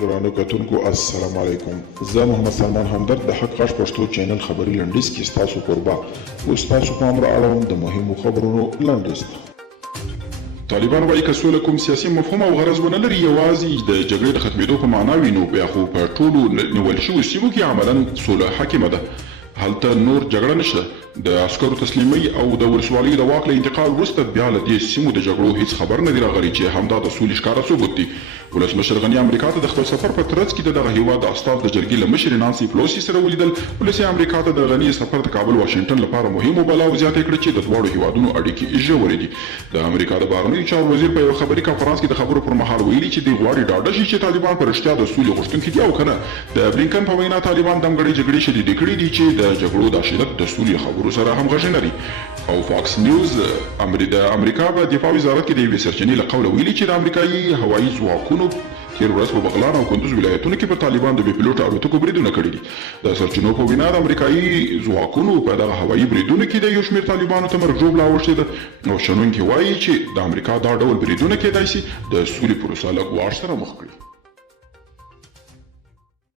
درانه کتونکو السلام علیکم. زه محمد سلمان همدرد د حق غږ پښتو چینل خبري لنډیز کې ستاسو کوربه اوس تاسو پام را اړوم د مهمو خبرونو لنډیز ته. طالبان وایي که سوله کوم سیاسي مفهوم او غرض ونه لري یوازې د جګړې د ختمېدو په معنا وي نو بیا خو په ټولو نیول شویو سیمو کې عملا سوله حاکمه ده. هلته نور جګړه نشته. د عسکرو تسلیمي او د ولسوالیو د واک له انتقال وروسته بیا له دې سیمو د جګړو هیڅ خبر نه دی راغلی چې همدا د سولې ښکاره ثبوت دی. ولسمشر غني امریکا ته د خپل سفر په ترڅ کې د دغه هیواد د استازو د جرګې له مشرې نانسي پلوسي سره ولیدل. ولسي امریکا ته د غني سفر د کابل واشنګټن لپاره مهم وباله او زیاته کړه چې د دواړو هیوادونو اړیکې ژورې دي. د امریکا د بهرنیو چارو وزیر په یو خبري کنفرانس کې د خبرو پر مهال ویلي چې دوی غواړي ډاډه شي چې طالبان په رښتیا د سولې غوښتونکي دي او کنه. د بلینکن په وینا طالبان دمګړې جګړې شدیدې کړې دي چې د جګړو د شدت د سولې خبرو سره همغږي نه لري. او فاکس نیوز د امریکا په دفاع وزارت کې د یوې سرچینې له قوله ویلي چې د امریکایي هوایي ځواکونو تیر ورځ په بغلان او کندوز ولایتونو کې پر طالبان د بې پیلوټه الوتکو بریدونه کړي دي. د سرچینو په وینا د امریکایي ځواکونو په دغه هوایي بریدونو کې د یو شمېر طالبانو ته مرګ ژوبله اوښتې ده. نو شنونکي وایي چې د امریکا دا ډول بریدونه کیدای شي د سولې پروسه له ګواښ سره مخ کړي.